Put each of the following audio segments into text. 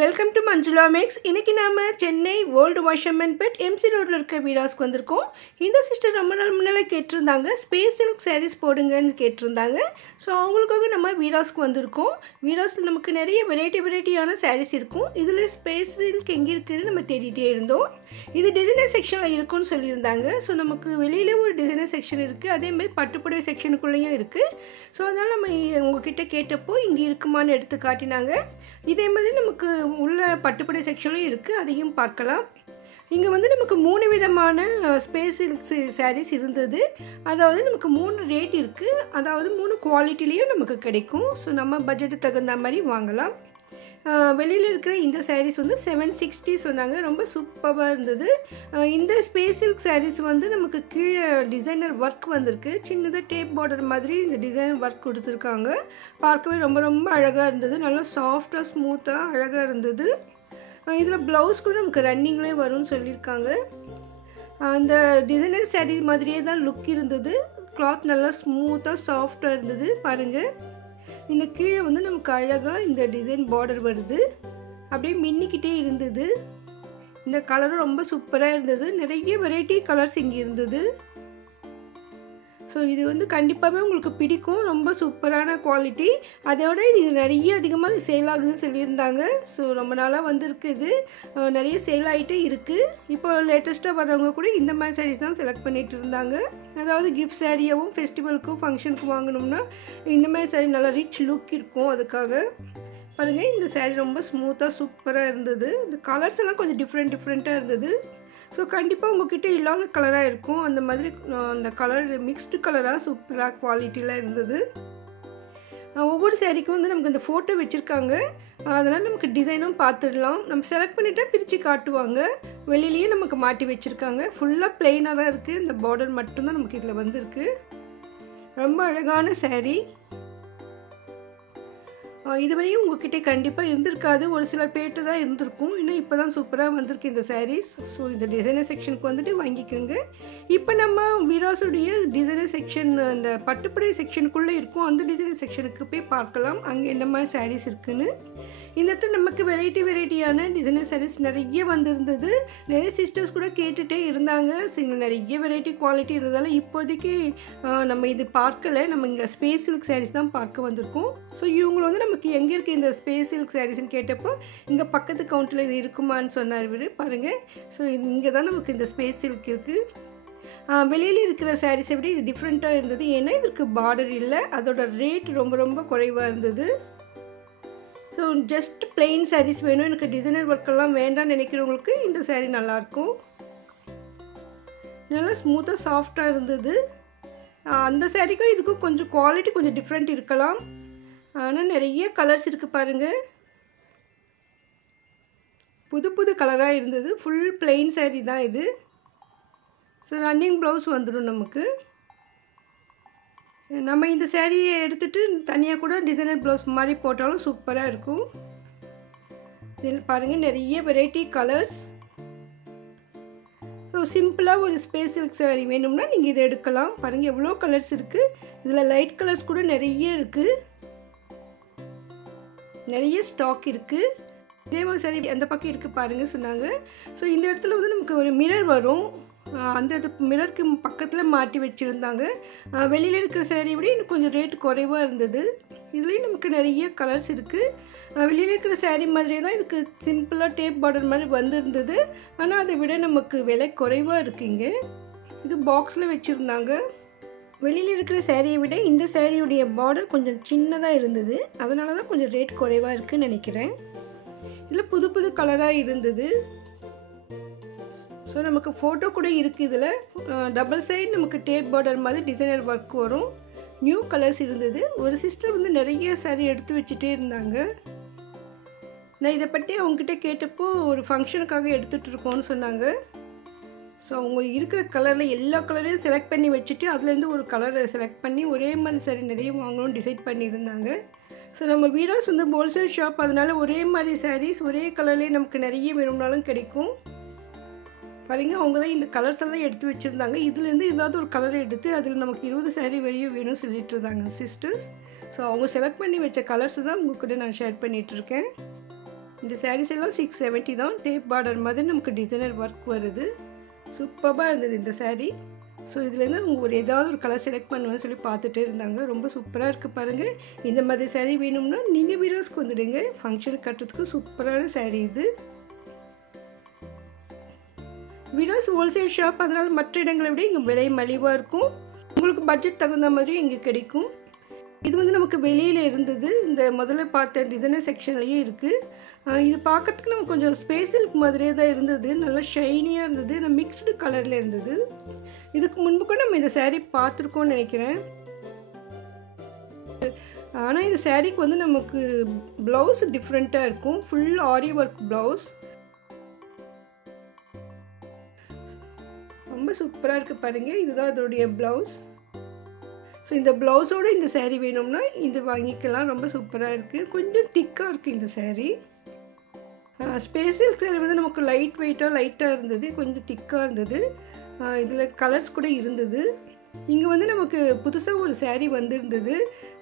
Welcome to Manjula maths. இன்றைக்கி நாம் Chennai old Washermanpet MC ரோட்டில் இருக்க வீடாஸ்க்கு வந்திருக்கோம். இந்த சிஸ்டர் ரொம்ப நாள் முன்னாலே கேட்டிருந்தாங்க, ஸ்பேஸ் சில்க் சாரீஸ் போடுங்கன்னு கேட்டிருந்தாங்க. ஸோ அவங்களுக்காக நம்ம வீடாஸ்க்கு வந்திருக்கோம். வீடாஸில் நமக்கு நிறைய வெரைட்டியான சாரீஸ் இருக்கும். இதில் ஸ்பேஸ் சில்க் எங்கே இருக்குதுன்னு நம்ம தேடிட்டே இருந்தோம். இது டிசைனர் செக்ஷனில் இருக்குன்னு சொல்லியிருந்தாங்க. ஸோ நமக்கு வெளியில் ஒரு டிசைனர் செக்ஷன் இருக்குது, அதேமாதிரி பட்டுப்புடவை செக்ஷனுக்குள்ளேயும் இருக்குது. ஸோ அதனால் நம்ம உங்ககிட்ட கேட்டப்போ இங்கே இருக்குமான்னு எடுத்து காட்டினாங்க. இதே மாதிரி நமக்கு உள்ள பட்டுப்புடவை செக்ஷன்லையும் இருக்குது, அதையும் பார்க்கலாம். இங்கே வந்து நமக்கு 3 விதமான ஸ்பேஸ் சில்க் சாரீஸ் இருந்தது. அதாவது நமக்கு 3 ரேட் இருக்குது, அதாவது 3 குவாலிட்டிலையும் நமக்கு கிடைக்கும். ஸோ நம்ம பட்ஜெட்டுக்கு தகுந்த மாதிரி வாங்கலாம். வெளியில் இருக்கிற இந்த சாரீஸ் வந்து 760 சொன்னாங்க. ரொம்ப சூப்பராக இருந்தது. இந்த ஸ்பேஸ் சில்க் சாரீஸ் வந்து நமக்கு கீழே டிசைனர் ஒர்க் வந்திருக்கு. சின்னதாக டேப் பார்டர் மாதிரி இந்த டிசைனர் ஒர்க் கொடுத்துருக்காங்க. பார்க்கவே ரொம்ப அழகாக இருந்தது. நல்லா சாஃப்டாக ஸ்மூத்தாக அழகாக இருந்தது. இதில் ப்ளவுஸ் கூட நமக்கு ரன்னிங்லேயே வரும்னு சொல்லியிருக்காங்க. அந்த டிசைனர் சாரீ மாதிரியே தான் லுக் இருந்தது. கிளாத் நல்லா ஸ்மூத்தாக சாஃப்டாக இருந்தது. பாருங்கள், இந்த கீழே வந்து நமக்கு அழகாக இந்த டிசைன் பார்டர் வருது, அப்படியே மின்னிக்கிட்டே இருந்தது. இந்த கலரும் ரொம்ப சூப்பராக இருந்தது. நிறைய வெரைட்டி கலர்ஸ் இங்கே இருந்தது. ஸோ இது வந்து கண்டிப்பாகவே உங்களுக்கு பிடிக்கும். ரொம்ப சூப்பரான குவாலிட்டி. அதோட இது நிறைய அதிகமாக சேல் ஆகுதுன்னு சொல்லியிருந்தாங்க. ஸோ ரொம்ப நாளாக வந்திருக்கு. இது நிறைய சேல் ஆகிட்டே இருக்குது. இப்போ லேட்டஸ்ட்டாக வர்றவங்க கூட இந்த மாதிரி சாரீஸ் தான் செலக்ட் பண்ணிகிட்டு இருந்தாங்க. அதாவது கிஃப்ட் சாரியாகவும் ஃபெஸ்டிவலுக்கும் ஃபங்க்ஷனுக்கு வாங்கினோம்னா இந்த மாதிரி சாரீ நல்லா ரிச் லுக் இருக்கும். அதுக்காக பாருங்கள், இந்த சாரீ ரொம்ப ஸ்மூத்தாக சூப்பராக இருந்தது. இந்த கலர்ஸ் எல்லாம் கொஞ்சம் டிஃப்ரெண்ட்டாக இருந்தது. ஸோ கண்டிப்பாக உங்கள்கிட்ட இல்லாத கலராக இருக்கும். அந்த மாதிரி அந்த கலர் மிக்ஸ்டு கலராக சூப்பராக குவாலிட்டியில் இருந்தது. ஒவ்வொரு சாரீக்கும் வந்து நமக்கு இந்த ஃபோட்டோ வச்சுருக்காங்க. அதனால் நமக்கு டிசைனும் பார்த்துடலாம். நம்ம செலக்ட் பண்ணிவிட்டால் பிரித்து காட்டுவாங்க. வெளியிலேயே நமக்கு மாட்டி வச்சுருக்காங்க. ஃபுல்லாக ப்ளெயினாக தான் இருக்குது. இந்த பார்டர் மட்டும்தான் நமக்கு இதில் வந்திருக்கு. ரொம்ப அழகான சாரீ. இதுவரையும் உங்கள்கிட்ட கண்டிப்பாக இருந்திருக்காது. ஒரு சில பேர்ட்டு தான் இருந்திருக்கும். இன்னும் இப்போ தான் சூப்பராக வந்திருக்கு இந்த சாரீஸ். ஸோ இந்த டிசைனர் செக்ஷனுக்கு வந்துட்டு வாங்கிக்கோங்க. இப்போ நம்ம வீராஸுடைய டிசைனர் செக்ஷன் அந்த பட்டுப்புடவை செக்ஷனுக்குள்ளே இருக்கும். அந்த டிசைனர் செக்ஷனுக்கு போய் பார்க்கலாம் அங்கே என்ன மாதிரி சாரீஸ் இருக்குதுன்னு. இந்த இடத்துல நமக்கு வெரைட்டியான டிசைனர் சாரீஸ் நிறைய வந்திருந்தது. நிறைய சிஸ்டர்ஸ் கூட கேட்டுகிட்டே இருந்தாங்க. நிறைய வெரைட்டி குவாலிட்டி இருந்ததால் இப்போதைக்கு நம்ம இது பார்க்கலை. நம்ம இங்கே ஸ்பேஸ் சில்க் சாரீஸ் தான் பார்க்க வந்திருக்கோம். ஸோ இவங்க வந்து நமக்கு எங்கே இருக்குது இந்த ஸ்பேஸ் சில்க் சாரீஸ்ன்னு கேட்டப்போ இங்கே பக்கத்து கவுண்டரில் இது இருக்குமான்னு சொன்னார் இவர். பாருங்கள், ஸோ இங்கே தான் நமக்கு இந்த ஸ்பேஸ் சில்க் இருக்குது. வெளியில் இருக்கிற சாரீஸை விட இது டிஃப்ரெண்ட்டாக இருந்தது. ஏன்னா இதற்கு பார்டர் இல்லை, அதோட ரேட் ரொம்ப குறைவாக இருந்தது. ஸோ ஜஸ்ட் பிளெயின் சாரீஸ் வேணும், எனக்கு டிசைனர் ஒர்க்கெல்லாம் வேண்டாம்னு நினைக்கிறவங்களுக்கு இந்த சாரீ நல்லாயிருக்கும். நல்லா ஸ்மூத்தாக சாஃப்டாக இருந்தது. அந்த சாரீக்கும் இதுக்கும் கொஞ்சம் குவாலிட்டி கொஞ்சம் டிஃப்ரெண்ட் இருக்கலாம். ஆனால் நிறைய கலர்ஸ் இருக்குது பாருங்கள். புது கலராக இருந்தது. ஃபுல் பிளெயின் சாரீ தான் இது. ஸோ ரன்னிங் ப்ளவுஸ் வந்துடும் நமக்கு. நம்ம இந்த சாரியை எடுத்துகிட்டு தனியாக கூட டிசைனர் ப்ளவுஸ் மாதிரி போட்டாலும் சூப்பராக இருக்கும். இதில் பாருங்கள் நிறைய வெரைட்டி கலர்ஸ். ஸோ சிம்பிளாக ஒரு ஸ்பேஸ் சில்க் சாரீ வேணும்னா நீங்கள் இதை எடுக்கலாம். பாருங்கள் எவ்வளோ கலர்ஸ் இருக்குது. இதில் லைட் கலர்ஸ் கூட நிறைய இருக்குது. நிறைய ஸ்டாக் இருக்குது. இதே மாதிரி சாரி அந்த பக்கம் இருக்குது பாருங்கள் சொன்னாங்க. ஸோ இந்த இடத்துல வந்து நமக்கு ஒரு மிரர் வரும். அந்த மிரருக்கு பக்கத்தில் மாட்டி வச்சுருந்தாங்க. வெளியில் இருக்கிற சாரியை விட இன்னும் கொஞ்சம் ரேட் குறைவாக இருந்தது. இதுலேயும் நமக்கு நிறைய கலர்ஸ் இருக்குது. வெளியில் இருக்கிற சாரீ மாதிரியே தான் இதுக்கு சிம்பிளாக டேப் பார்டர் மாதிரி வந்திருந்தது. ஆனால் அதை விட நமக்கு விலை குறைவாக இருக்குங்க. இது பாக்ஸில் வச்சுருந்தாங்க. வெளியில் இருக்கிற சாரியை விட இந்த சாரியுடைய பார்டர் கொஞ்சம் சின்னதாக இருந்தது. அதனால தான் கொஞ்சம் ரேட் குறைவாக இருக்குதுன்னு நினைக்கிறேன். இதில் புது கலராக இருந்தது. ஸோ நமக்கு ஃபோட்டோ கூட இருக்குது. இதில் டபுள் சைடு நமக்கு டேப் பார்டர் மாதிரி டிசைனர் ஒர்க் வரும். நியூ கலர்ஸ் இருந்தது. ஒரு சிஸ்டர் வந்து நிறைய சாரீ எடுத்து வச்சுட்டே இருந்தாங்க. நான் இதை பற்றி அவங்ககிட்ட கேட்டப்போ ஒரு ஃபங்க்ஷனுக்காக எடுத்துகிட்டு இருக்கோன்னு சொன்னாங்க. ஸோ அவங்க இருக்கிற கலரில் எல்லா கலரையும் செலக்ட் பண்ணி வச்சுட்டு அதுலேருந்து ஒரு கலரை செலக்ட் பண்ணி ஒரே மாதிரி சாரீ நிறைய வாங்கணும்னு டிசைட் பண்ணியிருந்தாங்க. ஸோ நம்ம வீராஸ் வந்து ஹோல்சேல் ஷாப், அதனால் ஒரே மாதிரி சாரீஸ் ஒரே கலர்லேயே நமக்கு நிறைய வேணும்னாலும் கிடைக்கும். பாருங்கள், அவங்க தான் இந்த கலர்ஸ் எல்லாம் எடுத்து வச்சுருந்தாங்க. இதுலேருந்து ஏதாவது ஒரு கலரை எடுத்து அதில் நமக்கு 20 சாரீ வரையும் வேணும்னு சொல்லிட்டு இருந்தாங்க சிஸ்டர்ஸ். ஸோ அவங்க செலக்ட் பண்ணி வச்ச கலர்ஸ் தான் உங்கள் கூட நான் ஷேர் பண்ணிகிட்ருக்கேன். இந்த சாரீஸ் எல்லாம் 670 தான். டேப் பார்டர் மாதிரி நமக்கு டிசைனர் ஒர்க் வருது. சூப்பராக இருந்தது இந்த சாரீ. ஸோ இதுலேருந்து அவங்க ஏதாவது ஒரு கலர் செலக்ட் பண்ணுவேன்னு சொல்லி பார்த்துட்டே இருந்தாங்க. ரொம்ப சூப்பராக இருக்குது பாருங்கள். இந்த மாதிரி சாரீ வேணும்னா நீங்கள் வீடியோஸ்க்கு வந்துடுங்க. ஃபங்க்ஷனுக்கு கட்டுறதுக்கு சூப்பரான சாரீ இது. வீடியோஸ் ஹோல்சேல் ஷாப், அதனால் மற்ற இடங்களை விட இங்கே விலை மலிவாக இருக்கும். உங்களுக்கு பட்ஜெட் தகுந்த மாதிரி இங்கே கிடைக்கும். இது வந்து நமக்கு வெளியில் இருந்தது. இந்த முதல்ல பார்த்த டிசைனர் செக்ஷன்லேயே இருக்குது. இது பார்க்கறதுக்கு நமக்கு கொஞ்சம் ஸ்பேஸ் சில்க் மாதிரியே தான் இருந்தது. நல்லா ஷைனியாக இருந்தது. நான் மிக்ஸ்டு கலரில் இருந்தது. இதுக்கு முன்பு கூட நம்ம இந்த சாரீ பார்த்துருக்கோன்னு நினைக்கிறேன். ஆனால் இந்த சாரீக்கு வந்து நமக்கு ப்ளவுஸ் டிஃப்ரெண்ட்டாக இருக்கும். ஃபுல் ஆரி ஒர்க் ப்ளவுஸ். ரொம்ப சூப்பராக இருக்குது பாருங்கள். இதுதான் அதோடைய ப்ளவுஸ். ஸோ இந்த ப்ளவுஸோடு இந்த சாரீ வேணும்னா இது வாங்கிக்கலாம். ரொம்ப சூப்பராக இருக்குது. கொஞ்சம் திக்காக இருக்குது இந்த சாரீ. ஸ்பேஷியல் சாரீ வந்து நமக்கு லைட்டாக இருந்தது. கொஞ்சம் திக்காக இருந்தது. இதில் கலர்ஸ் கூட இருந்தது. இங்கே வந்து நமக்கு புதுசாக ஒரு சாரீ வந்திருந்தது.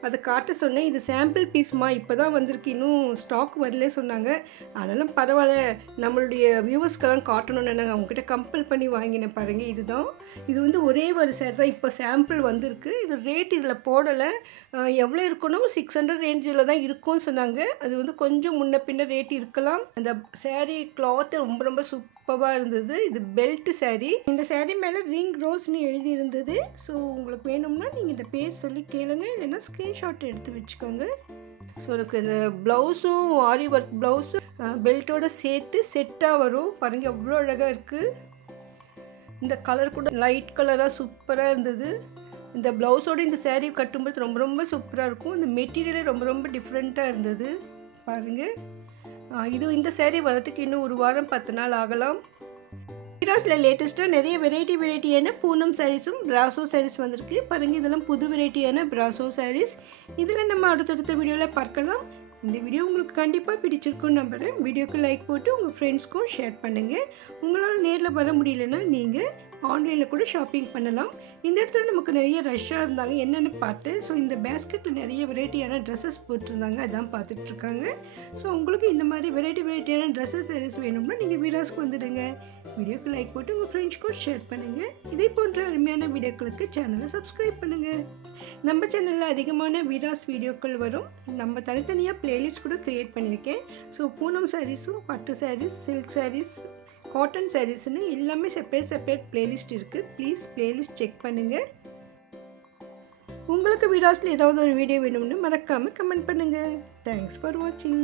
அதை காட்ட சொன்னேன். இது சாம்பிள் பீஸ்மா, இப்போ தான் வந்திருக்கு, இன்னும் ஸ்டாக் வரலே சொன்னாங்க. ஆனாலும் பரவாயில்ல, நம்மளுடைய வியூவர்ஸ்க்கெல்லாம் காட்டணும்னு நாங்கள் அவங்ககிட்ட கம்பல் பண்ணி வாங்கினேன் பாருங்கள். இதுதான். இது வந்து ஒரே ஒரு சாரீ தான் இப்போ சாம்பிள் வந்திருக்கு. இது ரேட் இதில் போடலை. எவ்வளோ இருக்கணும், 600 ரேஞ்சில் தான் இருக்கும்னு சொன்னாங்க. அது வந்து கொஞ்சம் முன்ன பின்ன ரேட் இருக்கலாம். அந்த சாரீ கிளாத்து ரொம்ப சூப்பராக இருந்தது. இது பெல்ட் சாரீ. இந்த சாரீ மேலே ரிங் ரோஸ்ன்னு எழுதி இருந்தது. ஸோ உங்களுக்கு வேணும்னா நீங்கள் இந்த பேர் சொல்லி கேளுங்க, இல்லைன்னா ஸ்க்ரீன்ஷாட் எடுத்து வச்சுக்கோங்க. ஸோ எனக்கு இந்த ப்ளவுஸும் ஆரி ஒர்க் ப்ளவுஸும் பெல்ட்டோடு சேர்த்து செட்டாக வரும் பாருங்கள். அவ்வளோ அழகாக இருக்குது. இந்த கலர் கூட லைட் கலராக சூப்பராக இருந்தது. இந்த ப்ளவுஸோடு இந்த சாரீ கட்டும்போது ரொம்ப சூப்பராக இருக்கும். இந்த மெட்டீரியலே ரொம்ப டிஃப்ரெண்ட்டாக இருந்தது பாருங்கள். இந்த சாரீ வரத்துக்கு இன்னும் ஒரு வாரம் 10 நாள் ஆகலாம். வீராஸில் லேட்டஸ்ட்டாக நிறைய வெரைட்டியான பூனம் சாரீஸும் பிராசோ சாரீஸ் வந்திருக்கு பாருங்கள். இதெல்லாம் புது வெரைட்டியான பிராசோ சாரீஸ். இதில் நம்ம அடுத்தடுத்த வீடியோவில் பார்க்கலாம். இந்த வீடியோ உங்களுக்கு கண்டிப்பாக பிடிச்சிருக்குன்னு நம்புகிறேன். வீடியோக்கு லைக் போட்டு உங்கள் ஃப்ரெண்ட்ஸ்க்கும் ஷேர் பண்ணுங்கள். உங்களால் நேரில் வர முடியலன்னா நீங்கள் ஆன்லைனில் கூட ஷாப்பிங் பண்ணலாம். இந்த இடத்துல நமக்கு நிறைய ரஷ்ஷாக இருந்தாங்க, என்னென்னு பார்த்தேன். ஸோ இந்த பேஸ்கெட்டில் நிறைய வெரைட்டியான ட்ரெஸ்ஸஸ் போட்டிருந்தாங்க, அதான் பார்த்துட்ருக்காங்க. ஸோ உங்களுக்கு இந்த மாதிரி வெரைட்டியான ட்ரெஸ்ஸஸ் சாரீஸ் வேணும்னா நீங்கள் வீடியோஸ்க்கு வந்துடுங்க. வீடியோக்கு லைக் போட்டு உங்கள் ஃப்ரெண்ட்ஸ்க்கும் ஷேர் பண்ணுங்கள். இதே போன்ற அருமையான வீடியோக்களுக்கு சேனலை சப்ஸ்கிரைப் பண்ணுங்கள். நம்ம சேனலில் அதிகமான வீடியோக்கள் வரும். நம்ம தனித்தனியாக பிளேலிஸ்ட் கூட க்ரியேட் பண்ணியிருக்கேன். ஸோ பூனம் சாரீஸும், பட்டு சாரீஸ், சில்க் சாரீஸ், காட்டன் சாரீஸ்னு எல்லாமே செப்பரேட் பிளேலிஸ்ட் இருக்குது. ப்ளீஸ் பிளேலிஸ்ட் செக் பண்ணுங்கள். உங்களுக்கு வீடியோஸில் ஏதாவது ஒரு வீடியோ வேணும்னு மறக்காமல் கமெண்ட் பண்ணுங்கள். தேங்க்ஸ் ஃபார் வாட்சிங்.